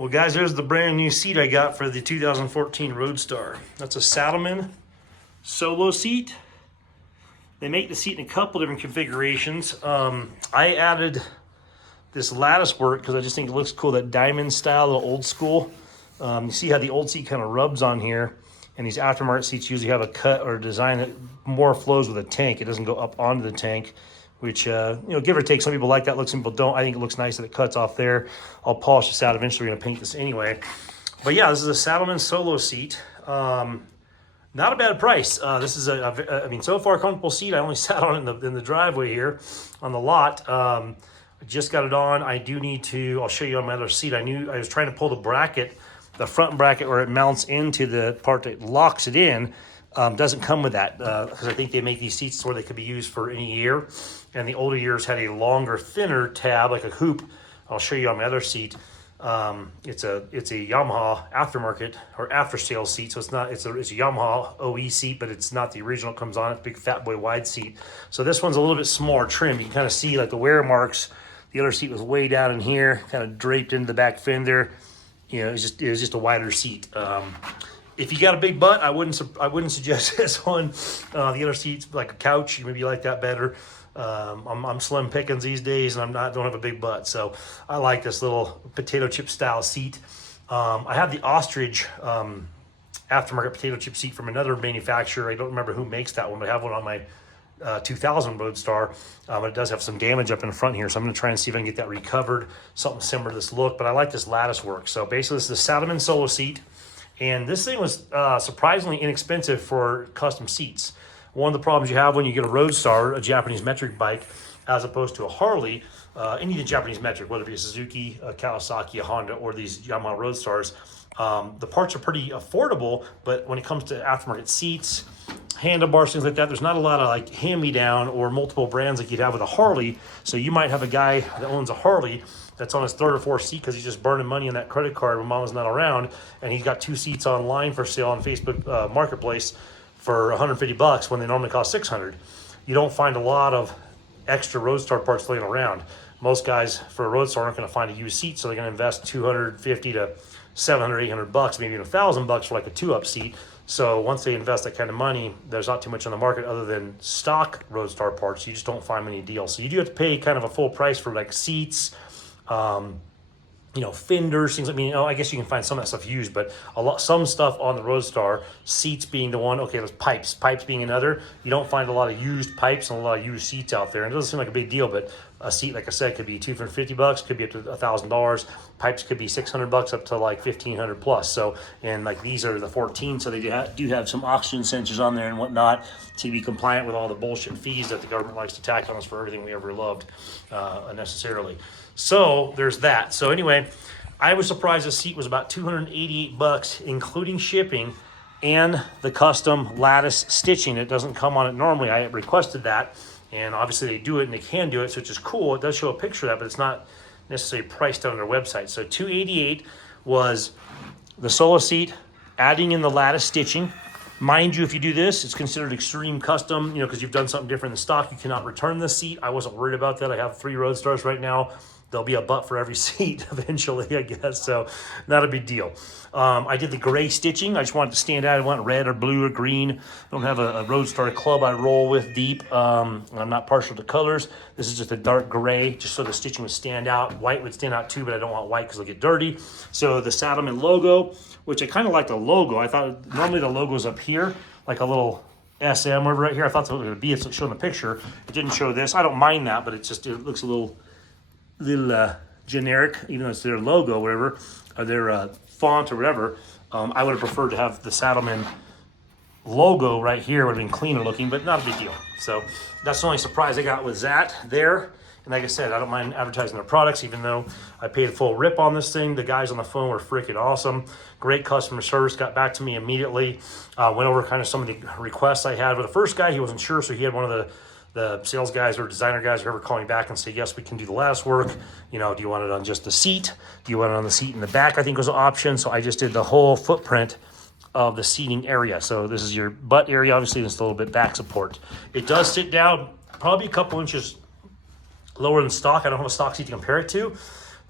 Well, guys, there's the brand new seat I got for the 2014 Roadstar. That's a Saddleman solo seat. They make the seat in a couple different configurations. I added this lattice work because I just think it looks cool, that diamond style, the old school. You see how the old seat kind of rubs on here, and these aftermarket seats usually have a cut or a design that more flows with a tank. It doesn't go up onto the tank, which, give or take, some people like that look, some people don't. I think it looks nice that it cuts off there. I'll polish this out. Eventually we're gonna paint this anyway. But yeah, this is a Saddleman solo seat. Not a bad price. This is I mean, so far comfortable seat. I only sat on it in the driveway here on the lot. I just got it on. I do need to, I'll show you on my other seat. I was trying to pull the bracket, the front bracket where it mounts into the part that locks it in. Doesn't come with that because I think they make these seats where they could be used for any year. And the older years had a longer, thinner tab, like a hoop. I'll show you on my other seat. It's a Yamaha aftermarket or after sale seat, so it's a Yamaha OE seat, but it's not the original. It comes on it, big fat boy wide seat. So this one's a little bit smaller trim. You can kind of see like the wear marks. The other seat was way down in here, kind of draped into the back fender. You know, it was just a wider seat. If you got a big butt, I wouldn't suggest this one. The other seat's like a couch. Maybe you like that better. I'm slim pickings these days, and don't have a big butt, so I like this little potato chip style seat. I have the ostrich aftermarket potato chip seat from another manufacturer. I don't remember who makes that one, but I have one on my 2000 Roadstar. But it does have some damage up in front here, so I'm going to try and see if I can get that recovered, something similar to this look. But I like this lattice work. So basically, this is the Saddleman solo seat, and this thing was surprisingly inexpensive for custom seats. One of the problems you have when you get a Roadstar, a Japanese metric bike, as opposed to a Harley, any of the Japanese metric, whether it be a Suzuki, a Kawasaki, a Honda, or these Yamaha Roadstars, the parts are pretty affordable, but when it comes to aftermarket seats, handlebars, things like that, there's not a lot of like hand-me-down or multiple brands like you'd have with a Harley. So you might have a guy that owns a Harley that's on his third or fourth seat because he's just burning money on that credit card when mama's not around, and he's got two seats online for sale on Facebook Marketplace for 150 bucks when they normally cost 600. You don't find a lot of extra Roadstar parts laying around. Most guys for a Roadstar aren't going to find a used seat, so they're going to invest 250 to 700, 800 bucks, maybe even $1,000 for like a two-up seat. So once they invest that kind of money, there's not too much on the market other than stock Roadstar parts. You just don't find many deals. So you do have to pay kind of a full price for like seats, fenders, things. I mean, I guess you can find some of that stuff used, but some stuff on the Roadstar, seats being the one. Okay, there's pipes being another. You don't find a lot of used pipes and a lot of used seats out there. And it doesn't seem like a big deal, but a seat, like I said, could be $250, could be up to $1,000. Pipes could be $600 up to like $1,500 plus. So, and like these are the 14, so they do have some oxygen sensors on there and whatnot to be compliant with all the bullshit fees that the government likes to tack on us for everything we ever loved unnecessarily. So there's that. So anyway, I was surprised the seat was about $288, including shipping and the custom lattice stitching. It doesn't come on it normally. I requested that, and obviously they do it and they can do it, so which is cool. It does show a picture of that, but it's not necessarily priced on their website. So $288 was the solo seat, adding in the lattice stitching. Mind you, if you do this, it's considered extreme custom, because you've done something different than stock. You cannot return the seat. I wasn't worried about that. I have 3 Roadstars right now. There'll be a butt for every seat eventually, I guess, so not a big deal. I did the gray stitching. I just wanted to stand out. I want red or blue or green. I don't have a Roadstar club I roll with deep. I'm not partial to colors. This is just a dark gray, just so the stitching would stand out. White would stand out too, but I don't want white because it'll get dirty. So the Saddleman logo, which I kind of like the logo. I thought normally the logo's up here, like a little SM over right here. I thought that's what it would be. It's showing the picture. It didn't show this. I don't mind that, but it looks a little generic, even though it's their logo, whatever, or their font or whatever. I would have preferred to have the Saddleman logo right here. Would have been cleaner looking, but not a big deal. So that's the only surprise I got with that there. And like I said, I don't mind advertising their products, even though I paid full rip on this thing. The guys on the phone were freaking awesome. Great customer service, got back to me immediately. Went over kind of some of the requests I had. But the first guy, he wasn't sure, so he had one of the sales guys or designer guys or whoever call me back and say, yes, we can do the lattice work. Do you want it on just the seat? Do you want it on the seat in the back? I think was an option. So I just did the whole footprint of the seating area. So this is your butt area. Obviously, it's a little bit back support. It does sit down probably a couple inches lower than stock. I don't have a stock seat to compare it to.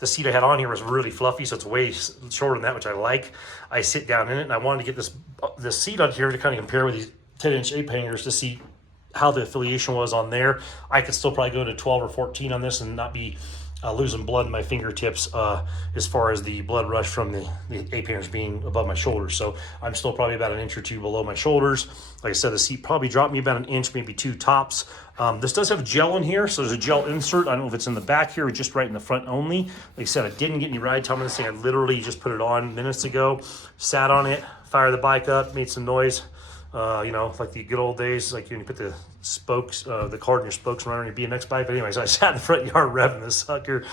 the seat I had on here was really fluffy, so it's way shorter than that, which I like. I sit down in it, and I wanted to get this seat on here to kind of compare with these 10-inch ape hangers to see how the affiliation was on there. I could still probably go to 12 or 14 on this and not be losing blood in my fingertips as far as the blood rush from the ape hangers being above my shoulders. So I'm still probably about 1 inch or 2 below my shoulders. Like I said, the seat probably dropped me about 1 inch, maybe 2 tops. This does have gel in here, so there's a gel insert. I don't know if it's in the back here or just right in the front only. Like I said, I didn't get any ride time on this thing. I literally just put it on minutes ago, sat on it, fired the bike up, made some noise. You know, like the good old days, like when you put the spokes, the card in your spokes around your BMX bike. But anyways, I sat in the front yard revving this sucker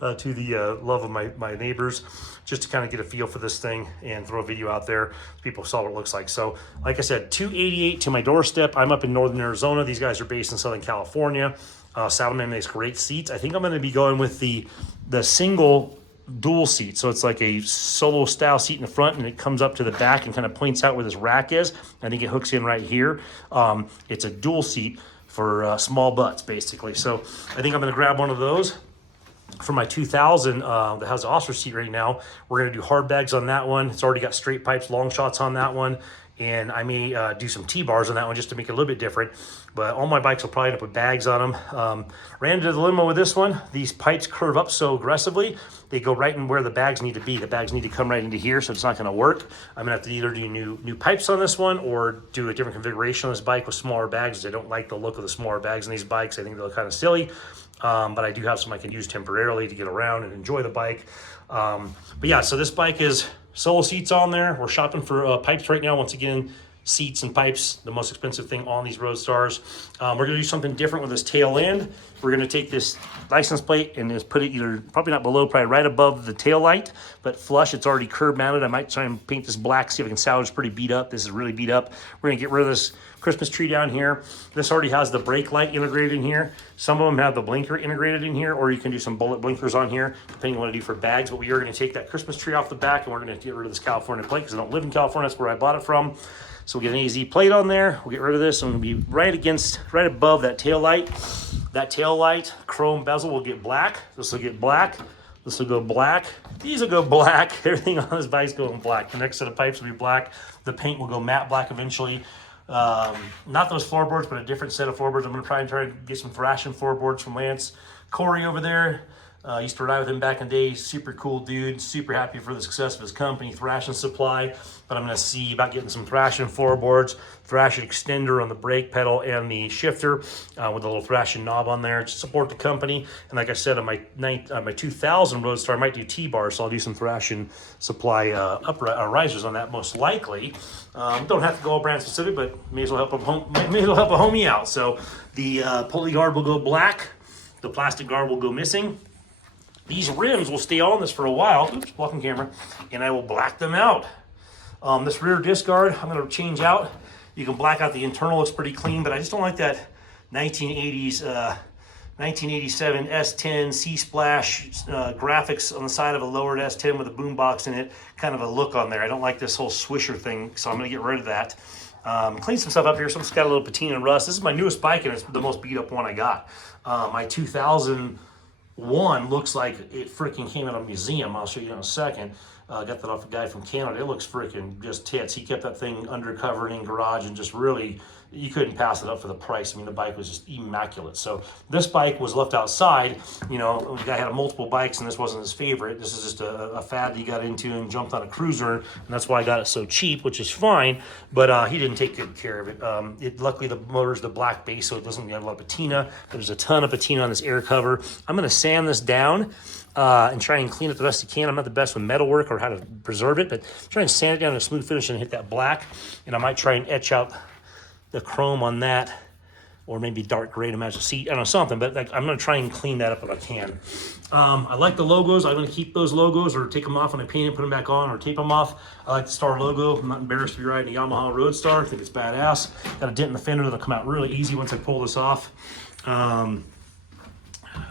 to the love of my neighbors, just to kind of get a feel for this thing and throw a video out there so people saw what it looks like. So like I said, 288 to my doorstep. I'm up in northern Arizona. These guys are based in Southern California. Saddleman makes great seats. I think I'm going to be going with the single dual seat. So it's like a solo style seat in the front, and it comes up to the back and kind of points out where this rack is. I think it hooks in right here. It's a dual seat for small butts, basically. So I think I'm going to grab one of those for my 2000 that has the Oscar seat right now. We're going to do hard bags on that one. It's already got straight pipes, long shots on that one. And I may do some T-bars on that one just to make it a little bit different. But all my bikes will probably end up with bags on them. Ran into the limo with this one. These pipes curve up so aggressively, they go right in where the bags need to be. The bags need to come right into here, so it's not going to work. I'm going to have to either do new pipes on this one or do a different configuration on this bike with smaller bags. I don't like the look of the smaller bags in these bikes. I think they look kind of silly. But I do have some I can use temporarily to get around and enjoy the bike. But yeah, so this bike is solo seats on there. We're shopping for pipes right now. Once again, seats and pipes, the most expensive thing on these Roadstars. We're going to do something different with this tail end. We're going to take this license plate and just put it either, probably not below, probably right above the tail light, but flush. It's already curb mounted. I might try and paint this black, see if I can salvage. It's pretty beat up. This is really beat up. We're going to get rid of this Christmas tree down here. This already has the brake light integrated in here. Some of them have the blinker integrated in here, or you can do some bullet blinkers on here, depending on what I do for bags. But we are going to take that Christmas tree off the back, and we're going to get rid of this California plate because I don't live in California. That's where I bought it from. So we'll get an AZ plate on there. We'll get rid of this, and we'll be right above that tail light. That tail light chrome bezel will get black. This will get black. This will go black. These will go black. Everything on this bike's going black. The next set of pipes will be black. The paint will go matte black eventually. Not those floorboards, but a different set of floorboards. I'm going to try and get some Thrashin floorboards from Lance Corey over there. Used to ride with him back in the day. Super cool dude. Super happy for the success of his company, Thrashin Supply. But I'm going to see about getting some Thrashin floorboards, Thrashin extender on the brake pedal and the shifter with a little Thrashin knob on there to support the company. And like I said, on my 2000 Roadstar, I might do T-bars, so I'll do some Thrashin Supply risers on that most likely. Don't have to go all brand specific, but may as well help a homie out. So the pulley guard will go black. The plastic guard will go missing. These rims will stay on this for a while. Oops, blocking camera. And I will black them out. This rear disc guard, I'm going to change out. You can black out the internal, looks pretty clean, but I just don't like that 1980s, 1987 S10 C-Splash graphics on the side of a lowered S10 with a boombox in it, kind of a look on there. I don't like this whole swisher thing, so I'm going to get rid of that. Clean some stuff up here. Some's got a little patina and rust. This is my newest bike, and it's the most beat up one I got. My 2001 looks like it freaking came out of a museum. I'll show you in a second. Got that off a guy from Canada. It looks freaking just tits. He kept that thing undercover in garage and just really, you couldn't pass it up for the price. I mean, the bike was just immaculate. So this bike was left outside. You know, the guy had multiple bikes and this wasn't his favorite. This is just a fad he got into and jumped on a cruiser, and that's why I got it so cheap, which is fine, but he didn't take good care of it. Luckily, the motor's the black base, so it doesn't have a lot of patina. There's a ton of patina on this air cover. I'm going to sand this down and try and clean it the best you can. I'm not the best with metal work or how to preserve it, but try and sand it down to a smooth finish and hit that black, and I might try and etch out the chrome on that, or maybe dark gray to match the seat. I don't know, something, but like, I'm going to try and clean that up if I can. I like the logos. I'm going to keep those logos or take them off when I paint them, put them back on, or tape them off. I like the Star logo. I'm not embarrassed to be riding a Yamaha Roadstar. I think it's badass. Got a dent in the fender that'll come out really easy once I pull this off.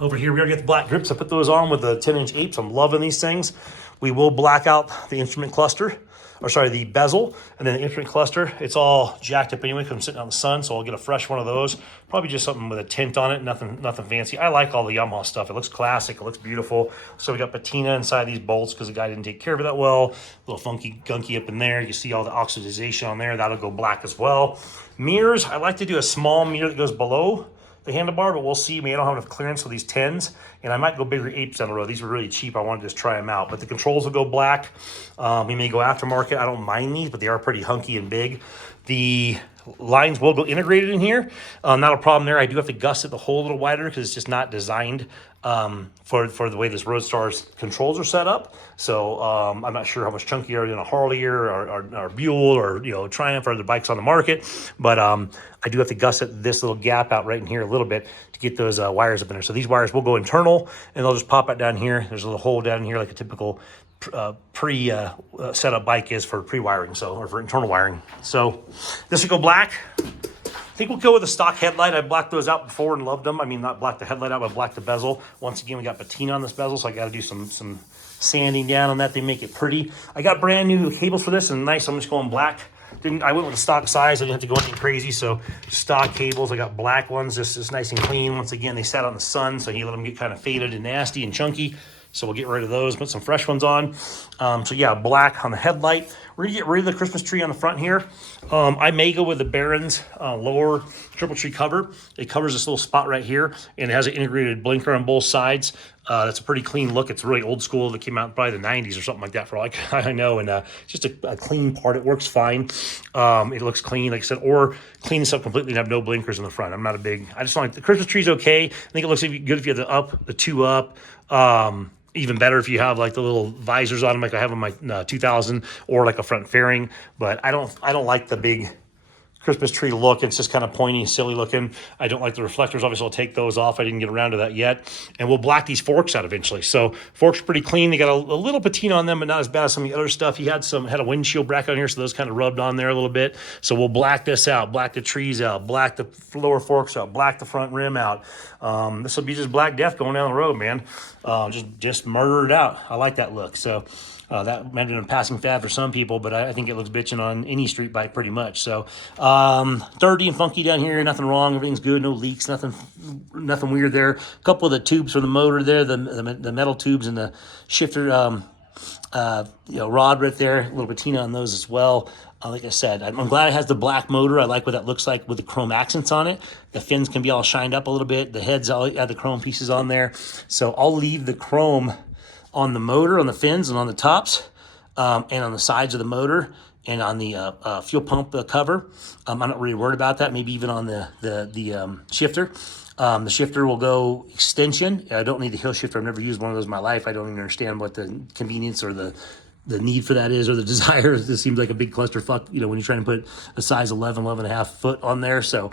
Over here, we already got the black grips. I put those on with the 10-inch apes. I'm loving these things. We will black out the instrument cluster. or sorry, the bezel, and then the instrument cluster. It's all jacked up anyway because I'm sitting out in the sun, so I'll get a fresh one of those. Probably just something with a tint on it, nothing fancy. I like all the Yamaha stuff. It looks classic, it looks beautiful. So we got patina inside these bolts because the guy didn't take care of it that well. A little funky, gunky up in there. You can see all the oxidization on there. That'll go black as well. Mirrors, I like to do a small mirror that goes below the handlebar, but we'll see. I don't have enough clearance for these 10s, and I might go bigger 8s down the road. These were really cheap. I wanted to just try them out, but the controls will go black. We may go aftermarket. I don't mind these, but they are pretty hunky and big. The lines will go integrated in here. Not a problem there. I do have to gusset the hole a little wider because it's just not designed for the way this Roadstar's controls are set up. So I'm not sure how much chunkier than a Harley or Buell or Triumph or other bikes on the market, but I do have to gusset this little gap out right in here a little bit to get those wires up in there. So these wires will go internal, and they'll just pop out down here. There's a little hole down here like a typical setup bike is for pre-wiring, or for internal wiring. So this will go black. I think we'll go with a stock headlight. I blacked those out before and loved them. I mean, not blacked the headlight out, but blacked the bezel. Once again, we got patina on this bezel, so I got to do some sanding down on that. They make it pretty. I got brand new cables for this, and nice. I'm just going black. I went with the stock size. I didn't have to go anything crazy, so stock cables. I got black ones. This is nice and clean. Once again, they sat out in the sun, so you let them get kind of faded and nasty and chunky. So we'll get rid of those, put some fresh ones on. So yeah, black on the headlight. We're gonna get rid of the Christmas tree on the front here. I may go with the Barron's lower triple tree cover. It covers this little spot right here, and it has an integrated blinker on both sides. That's a pretty clean look. It's really old school. That came out in probably the 90s or something like that, for all I know. And just a clean part. It works fine. It looks clean, like I said, or clean this up completely and have no blinkers in the front. I just don't like the Christmas tree's okay. I think it looks good if you have the two up. Even better if you have like the little visors on them, like I have on my 2000, or like a front fairing. But I don't like the big Christmas tree look. It's just kind of pointy, silly looking. I don't like the reflectors. Obviously, I'll take those off. I didn't get around to that yet. And we'll black these forks out eventually. So forks are pretty clean. They got a little patina on them, but not as bad as some of the other stuff. He had a windshield bracket on here, so those kind of rubbed on there a little bit. So we'll black this out, black the trees out, black the lower forks out, black the front rim out. This will be just black death going down the road, man. Just murder it out. I like that look. So that might have been a passing fad for some people, but I think it looks bitching on any street bike pretty much. So dirty and funky down here, nothing wrong, everything's good, no leaks, nothing weird there. A couple of the tubes for the motor there, the metal tubes and the shifter rod right there, a little patina on those as well. Like I said, I'm glad it has the black motor. I like what that looks like with the chrome accents on it. The fins can be all shined up a little bit. The heads all have the chrome pieces on there. So I'll leave the chrome on the motor, on the fins, and on the tops, and on the sides of the motor, and on the fuel pump cover. I'm not really worried about that. Maybe even on the shifter. The shifter will go extension. I don't need the hill shifter. I've never used one of those in my life. I don't even understand what the convenience or the need for that is, or the desire. This seems like a big clusterfuck, when you're trying to put a size 11 and a half foot on there. So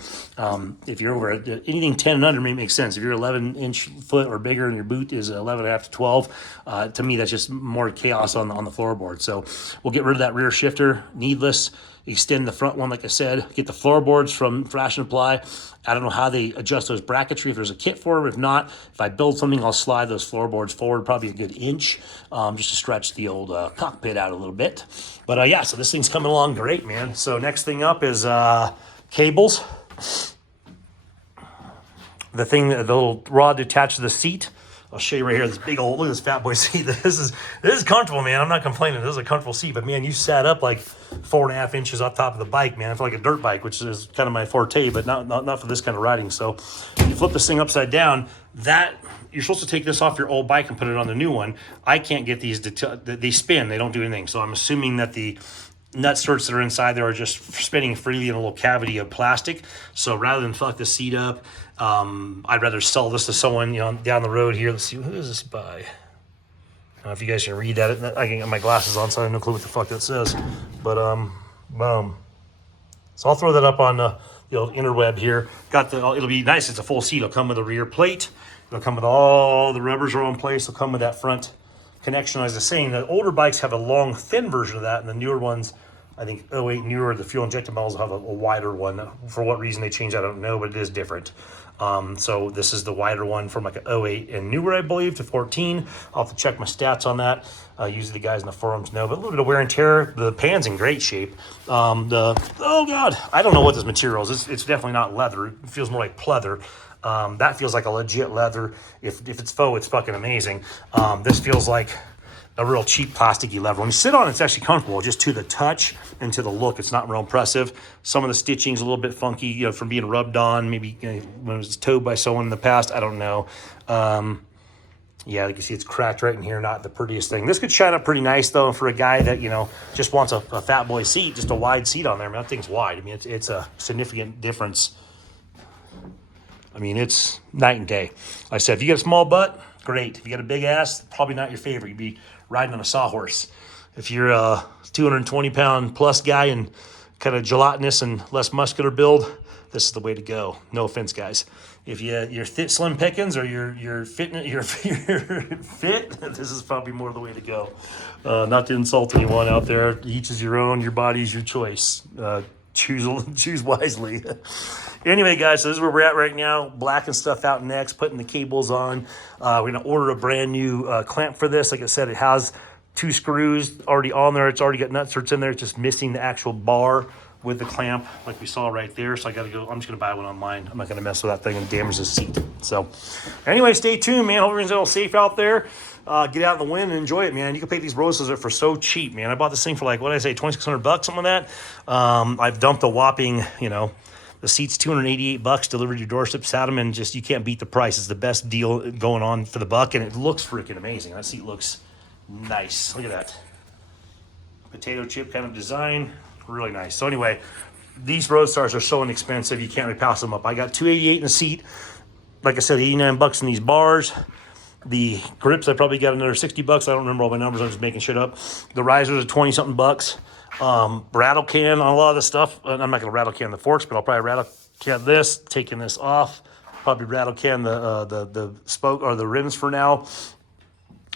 if you're over anything 10 and under, may make sense. If you're 11-inch foot or bigger and your boot is 11 and a half to 12, to me, that's just more chaos on the floorboard. So we'll get rid of that rear shifter, needless. Extend the front one, like I said. Get the floorboards from Thrashin Apply. I don't know how they adjust those bracketry, if there's a kit for them. If not, if I build something, I'll slide those floorboards forward probably a good inch, just to stretch the old cockpit out a little bit. But yeah, so this thing's coming along great, man. So next thing up is cables. The little rod attached to the seat. I'll show you right here, this big old, look at this fat boy seat. This is comfortable, man. I'm not complaining. This is a comfortable seat, but man, you sat up like 4.5 inches off top of the bike, man. I feel like a dirt bike, which is kind of my forte, but not for this kind of riding. So you flip this thing upside down, you're supposed to take this off your old bike and put it on the new one. I can't get these, they spin, they don't do anything. So I'm assuming that the nut skirts that are inside there are just spinning freely in a little cavity of plastic. So rather than fuck the seat up, I'd rather sell this to someone, down the road here. Let's see, who is this by? I don't know if you guys can read that. I can get my glasses on, so I have no clue what the fuck that says. But boom. So I'll throw that up on the old interweb here. It'll be nice. It's a full seat. It'll come with a rear plate. It'll come with all the rubbers are in place. It'll come with that front connection. As I was saying, the older bikes have a long, thin version of that, and the newer ones I think '08 newer, the fuel injected models have a wider one. For what reason they changed, I don't know, but it is different. So this is the wider one from like an '08 and newer, I believe, to 14. I'll have to check my stats on that. Usually the guys in the forums know, but a little bit of wear and tear. The pan's in great shape. Oh God, I don't know what this material is. It's definitely not leather. It feels more like pleather. That feels like a legit leather. If it's faux, it's fucking amazing. This feels like a real cheap plasticky leather. When you sit on it, it's actually comfortable, just to the touch and to the look. It's not real impressive. Some of the stitching's a little bit funky, you know, from being rubbed on, maybe when it was towed by someone in the past, I don't know. Yeah, like you see, it's cracked right in here, not the prettiest thing. This could shine up pretty nice, though, for a guy that, you know, just wants a fat boy seat, just a wide seat on there. I mean, that thing's wide. I mean, it's a significant difference. I mean, it's night and day. Like I said, if you get a small butt, great. If you got a big ass, probably not your favorite. You'd be riding on a sawhorse. If you're a 220-pound plus guy and kind of gelatinous and less muscular build, this is the way to go. No offense, guys. If you're slim pickings or you're fit, this is probably more the way to go. Not to insult anyone out there. Each is your own. Your body's your choice. Choose wisely. Anyway, guys, so this is where we're at right now. Blacking stuff out next, putting the cables on. We're going to order a brand new clamp for this. Like I said, it has 2 screws already on there. It's already got nutserts in there. It's just missing the actual bar with the clamp like we saw right there. So I got to go. I'm just going to buy one online. I'm not going to mess with that thing and damage the seat. So anyway, stay tuned, man. Hope everyone's all safe out there. Get out in the wind and enjoy it, man. You can pay these Roadstars for so cheap, man. I bought this thing for like, what did I say, $2,600, something like that. I've dumped a whopping, you know, the seat's $288 delivered to your doorstep. Saddleman, just, you can't beat the price. It's the best deal going on for the buck, and it looks freaking amazing. That seat looks nice. Look at that. Potato chip kind of design. Really nice. So anyway, these Roadstars are so inexpensive, you can't really pass them up. I got $288 in the seat. Like I said, $89 in these bars. The grips, I probably got another $60. I don't remember all my numbers. I'm just making shit up. The risers are 20-something bucks. Rattle can on a lot of the stuff. I'm not going to rattle can the forks, but I'll probably rattle can this, taking this off. Probably rattle can the spoke or the rims for now.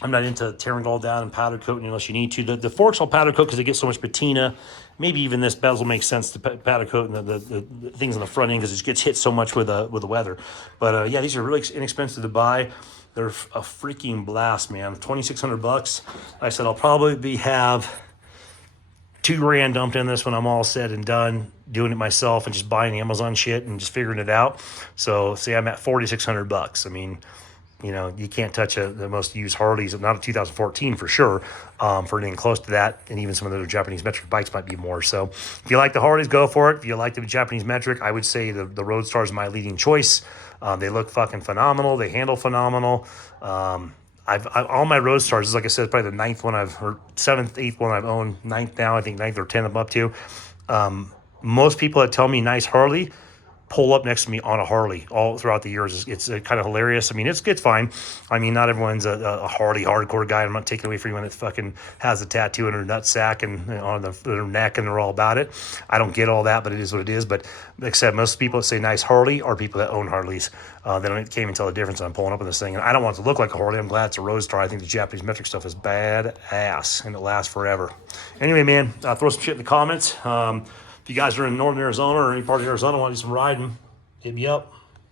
I'm not into tearing it all down and powder coating unless you need to. The forks I'll powder coat because they get so much patina. Maybe even this bezel makes sense to powder coat and the things on the front end because it gets hit so much with the weather. But yeah, these are really inexpensive to buy. They're a freaking blast, man. $2,600. Like I said, I'll probably have $2,000 dumped in this when I'm all said and done, doing it myself and just buying Amazon shit and just figuring it out. So say I'm at $4,600. I mean, you know, you can't touch the most used Harleys, not a 2014 for sure, for anything close to that. And even some of the other Japanese metric bikes might be more. So if you like the Harleys, go for it. If you like the Japanese metric, I would say the Roadstar is my leading choice. They look fucking phenomenal. They handle phenomenal. All my Roadstars, like I said, probably the 9th one or 7th, 8th one I've owned. 9th now, I think 9th or 10th I'm up to. Most people that tell me nice Harley pull up next to me on a Harley all throughout the years. It's kind of hilarious. I mean, it's fine. I mean, not everyone's a Harley hardcore guy. I'm not taking away from anyone that fucking has a tattoo in their nutsack and on their neck and they're all about it. I don't get all that, but it is what it is. But like I said, most people that say nice Harley are people that own Harleys. They can't even tell the difference. I'm pulling up on this thing, and I don't want it to look like a Harley. I'm glad it's a Roadstar. I think the Japanese metric stuff is badass, and it lasts forever. Anyway, man, throw some shit in the comments. If you guys are in northern Arizona or any part of Arizona want to do some riding, hit me up.